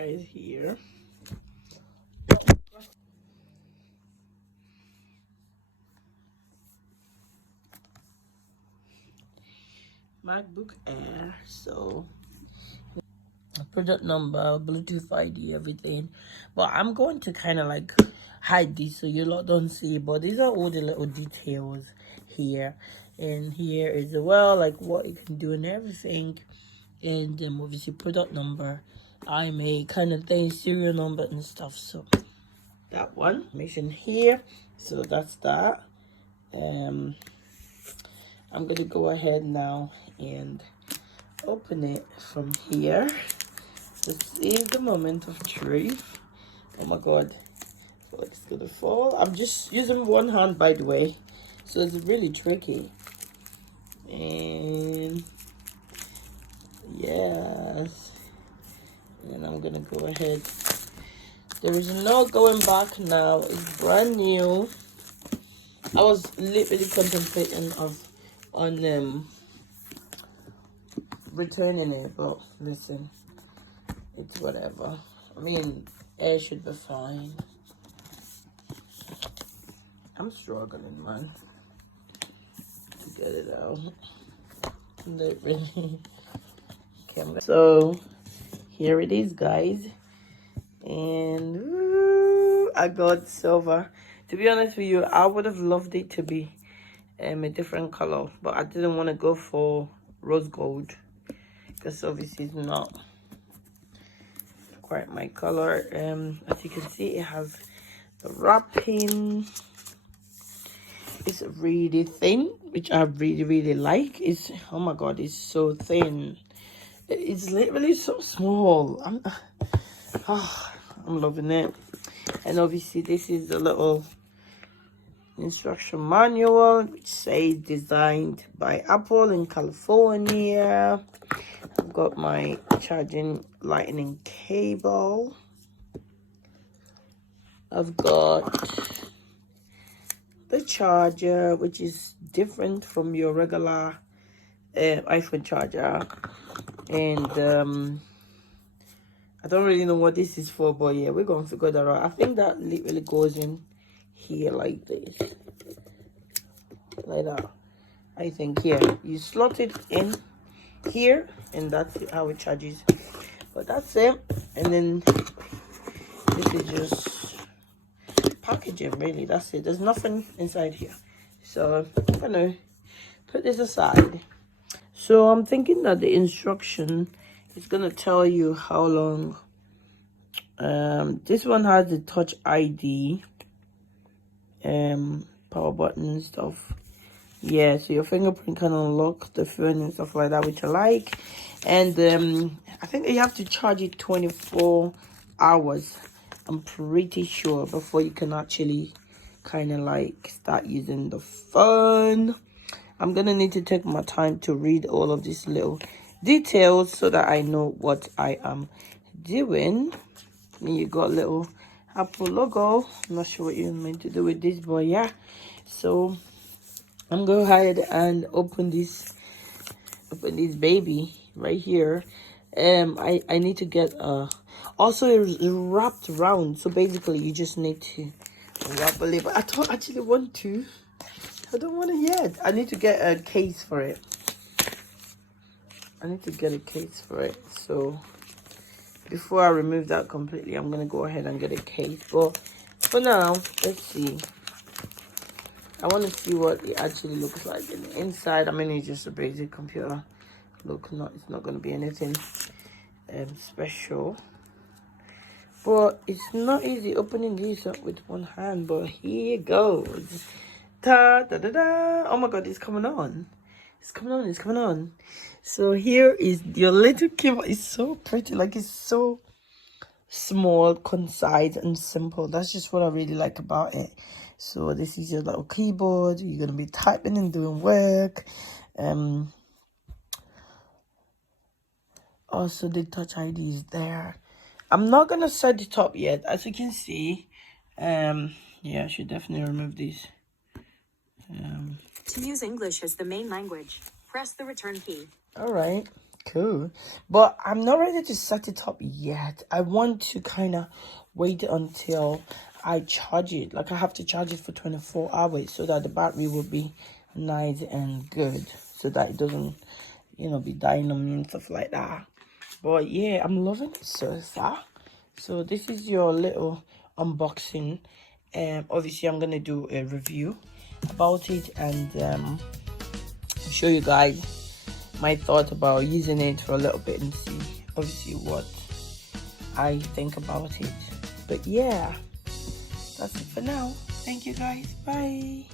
guys here. MacBook Air. So product number, Bluetooth ID, everything. But I'm going to kind of like hide this so you lot don't see. But these are all the little details here. And here is well, like what you can do and everything. And obviously product number, IMA kind of thing, serial number and stuff. So that one information here. So that's that. I'm gonna go ahead now and open it from here. This is the moment of truth. Oh my god, I feel like it's gonna fall. I'm just using one hand, by the way, so it's really tricky. And yes, and I'm gonna go ahead. There is no going back now. It's brand new. I was literally contemplating on returning it, but listen, it's whatever. I mean, air should be fine. I'm struggling, man, to get it out. Literally. Okay, so here it is, guys, and ooh, I got silver. To be honest with you, I would have loved it to be a different color, but I didn't want to go for rose gold because obviously it's not quite my color. As you can see, it has the wrapping. It's really thin, which I really like. It's, oh my god, it's so thin. It's literally so small. I'm loving it. And obviously this is a little instruction manual which says designed by Apple in California. I've got my charging lightning cable. I've got the charger, which is different from your regular iPhone charger. And I don't really know what this is for, but yeah, we're gonna figure that out. I think that literally goes in here like this, like that. I think here you slot it in here, and that's how it charges. But that's it. And then this is just packaging, really. That's it. There's nothing inside here, so I'm gonna put this aside. So I'm thinking that the instruction is gonna tell you how long. This one has the touch ID, power button and stuff. Yeah, so your fingerprint can unlock the phone and stuff like that, which I like. And I think you have to charge it 24 hours, I'm pretty sure, before you can actually kind of like start using the phone. I'm gonna need to take my time to read all of these little details so that I know what I am doing. And you got little Apple logo. I'm not sure what you're meant to do with this, but yeah. So I'm going to go ahead and open this baby right here. I need to get also it's wrapped around, so basically you just need to wrap a little. I don't actually want to. I don't want it yet. I need to get a case for it. So before I remove that completely, I'm gonna go ahead and get a case. But for now, let's see. I want to see what it actually looks like in the inside. I mean, it's just a basic computer. Look, it's not going to be anything special. But it's not easy opening these up with one hand. But here goes. Ta da da da! Oh my god, it's coming on. It's coming on. So here is your little keyboard. It's so pretty. Like, it's so small, concise, and simple. That's just what I really like about it. So this is your little keyboard. You're gonna be typing and doing work. Also the touch ID is there. I'm not gonna set it up yet, as you can see. Yeah, I should definitely remove these. To use English as the main language, press the return key. All right, Cool. But I'm not ready to set it up yet. I want to kind of wait until I charge it. Like I have to charge it for 24 hours so that the battery will be nice and good. So that it doesn't, be dying on me and stuff like that. But yeah, I'm loving it so far. So this is your little unboxing. Obviously I'm gonna do a review about it and show you guys my thought about using it for a little bit and see obviously what I think about it. But yeah, that's it for now. Thank you guys. Bye.